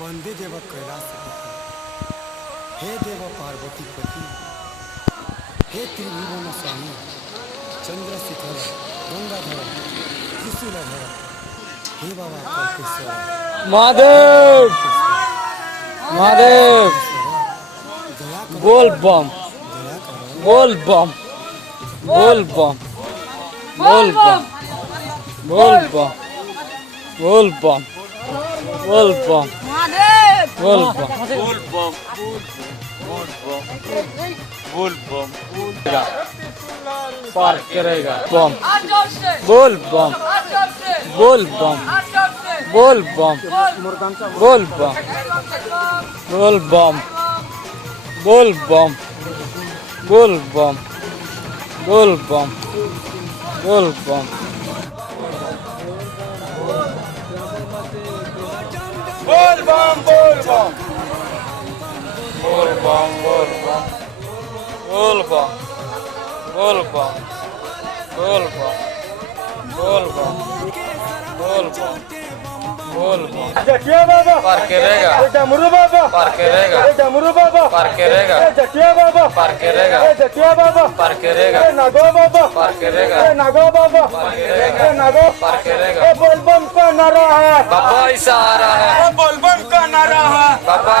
वंदे देव कैलाश हे देव पार्वती पति हे त्रिभुवन स्वामी चंद्रशेखर गंगाधर त्रिशूलधर हे बाबा कल्पेश्वर महादेव महादेव बोल बम बोल बम बोल बम बोल बम बोल बम बोल बम बोल बम बोल बम बोल बम पार करेगा बम बोल बम बोल बम बोल बम बोल बम बोल बम बोल बम बोल बम बोल बम बोल बम बोल बम बोल बम बोल बम बोल बम बोल बम बोल बम बोल बम बोल बम बोल बम जटिया बाबा पार करेगा डमरू बाबा पार करेगा डमरू बाबा पार करेगा जटिया बाबा पार करेगा जटिया बाबा पार करेगा नागो बाबा पार करेगा नागो बाबा पार करेगा नागो पार करेगा बोलबम का नारा है बाबा इशारा है बोलबम का नारा है बाबा